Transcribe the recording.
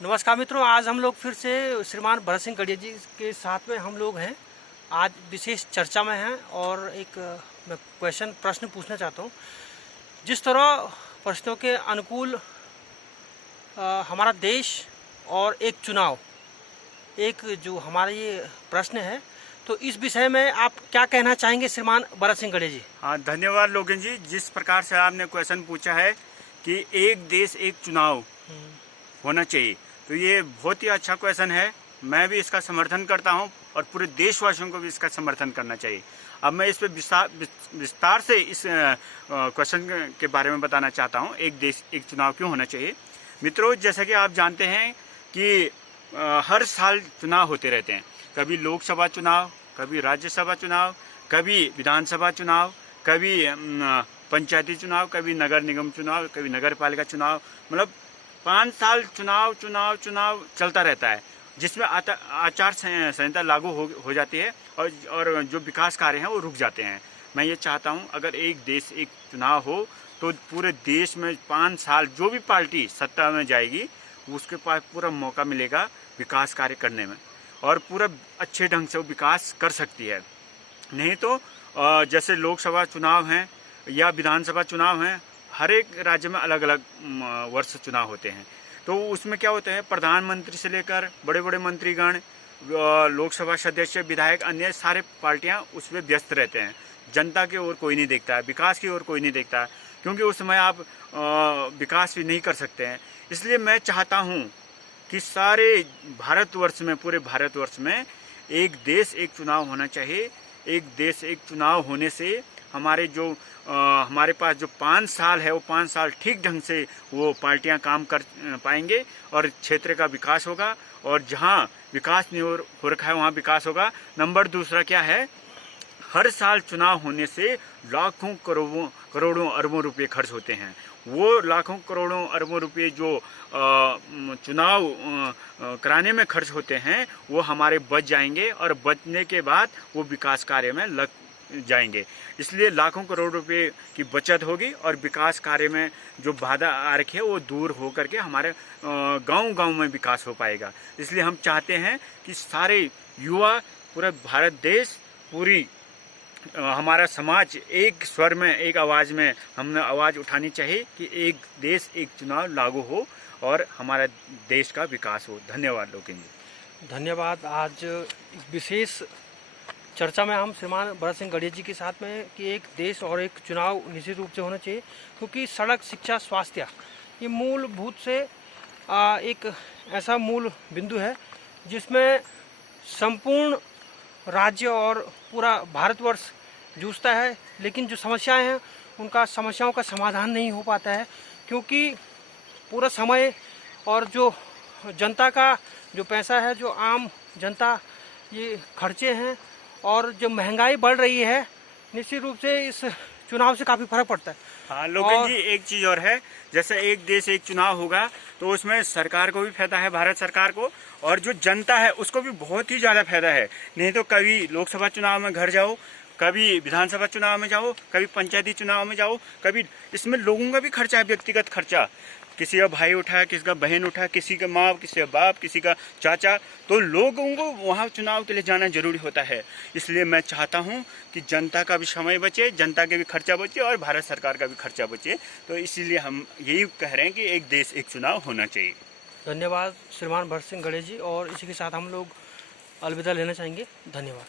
नमस्कार मित्रों, आज हम लोग फिर से श्रीमान भरत सिंह गढ़िया जी के साथ में हम लोग हैं। आज विशेष चर्चा में हैं और एक मैं प्रश्न पूछना चाहता हूं। जिस तरह प्रश्नों के अनुकूल हमारा देश और एक चुनाव, एक जो हमारा ये प्रश्न है, तो इस विषय में आप क्या कहना चाहेंगे श्रीमान भरत सिंह गढ़िया जी? हाँ, धन्यवाद लोगेन जी। जिस प्रकार से आपने क्वेश्चन पूछा है कि एक देश एक चुनाव होना चाहिए, तो ये बहुत ही अच्छा क्वेश्चन है। मैं भी इसका समर्थन करता हूं और पूरे देशवासियों को भी इसका समर्थन करना चाहिए। अब मैं इस पर विस्तार से इस क्वेश्चन के बारे में बताना चाहता हूं, एक देश एक चुनाव क्यों होना चाहिए। मित्रों, जैसा कि आप जानते हैं कि हर साल चुनाव होते रहते हैं। कभी लोकसभा चुनाव, कभी राज्यसभा चुनाव, कभी विधानसभा चुनाव, कभी पंचायती चुनाव, कभी नगर निगम चुनाव, कभी नगर पालिका चुनाव। मतलब 5 साल चुनाव चलता रहता है, जिसमें आचार संहिता लागू हो जाती है और जो विकास कार्य हैं वो रुक जाते हैं। मैं ये चाहता हूँ, अगर एक देश एक चुनाव हो तो पूरे देश में 5 साल जो भी पार्टी सत्ता में जाएगी उसके पास पूरा मौका मिलेगा विकास कार्य करने में, और पूरा अच्छे ढंग से वो विकास कर सकती है। नहीं तो जैसे लोकसभा चुनाव हैं या विधानसभा चुनाव हैं, हर एक राज्य में अलग अलग वर्ष चुनाव होते हैं। तो उसमें क्या होता है, प्रधानमंत्री से लेकर बड़े बड़े मंत्रीगण, लोकसभा सदस्य, विधायक, अन्य सारे पार्टियां उसमें व्यस्त रहते हैं। जनता की ओर कोई नहीं देखता है, विकास की ओर कोई नहीं देखता है, क्योंकि उस समय आप विकास भी नहीं कर सकते हैं। इसलिए मैं चाहता हूं कि सारे भारतवर्ष में, पूरे भारतवर्ष में एक देश एक चुनाव होना चाहिए। एक देश एक चुनाव होने से हमारे पास जो 5 साल है वो 5 साल ठीक ढंग से वो पार्टियां काम कर पाएंगे और क्षेत्र का विकास होगा, और जहां विकास नहीं हो रखा है वहां विकास होगा। नंबर दूसरा क्या है, हर साल चुनाव होने से लाखों करोड़ों अरबों रुपए खर्च होते हैं। वो लाखों करोड़ों अरबों रुपए जो चुनाव कराने में खर्च होते हैं वो हमारे बच जाएंगे, और बचने के बाद वो विकास कार्य में लग जाएंगे। इसलिए लाखों करोड़ रुपए की बचत होगी और विकास कार्य में जो बाधा आ रखी है वो दूर हो करके हमारे गांव-गांव में विकास हो पाएगा। इसलिए हम चाहते हैं कि सारे युवा, पूरा भारत देश, पूरी हमारा समाज एक स्वर में, एक आवाज़ में हमने आवाज़ उठानी चाहिए कि एक देश एक चुनाव लागू हो और हमारा देश का विकास हो। धन्यवाद लोगेन जी। धन्यवाद। आज विशेष चर्चा में हम श्रीमान भरत सिंह गढ़िया जी के साथ में कि एक देश और एक चुनाव निश्चित रूप से होना चाहिए, क्योंकि सड़क, शिक्षा, स्वास्थ्य ये मूलभूत से एक ऐसा मूल बिंदु है जिसमें संपूर्ण राज्य और पूरा भारतवर्ष जूझता है। लेकिन जो समस्याएं हैं उनका समस्याओं का समाधान नहीं हो पाता है, क्योंकि पूरा समय और जो जनता का जो पैसा है, जो आम जनता ये खर्चे हैं, और जो महंगाई बढ़ रही है, निश्चित रूप से इस चुनाव से काफ़ी फर्क पड़ता है। हाँ लोगेन जी, एक चीज़ और है, जैसे एक देश एक चुनाव होगा तो उसमें सरकार को भी फायदा है, भारत सरकार को, और जो जनता है उसको भी बहुत ही ज़्यादा फायदा है। नहीं तो कभी लोकसभा चुनाव में घर जाओ, कभी विधानसभा चुनाव में जाओ, कभी पंचायती चुनाव में जाओ, कभी इसमें लोगों का भी खर्चा है, व्यक्तिगत खर्चा। किसी का भाई उठा, किसी का बहन उठा, किसी का माँ, किसी का बाप, किसी का चाचा, तो लोगों को वहाँ चुनाव के लिए जाना जरूरी होता है। इसलिए मैं चाहता हूँ कि जनता का भी समय बचे, जनता के भी खर्चा बचे और भारत सरकार का भी खर्चा बचे। तो इसीलिए हम यही कह रहे हैं कि एक देश एक चुनाव होना चाहिए। धन्यवाद श्रीमान भरत सिंह गढ़िया जी, और इसी के साथ हम लोग अलविदा लेना चाहेंगे। धन्यवाद।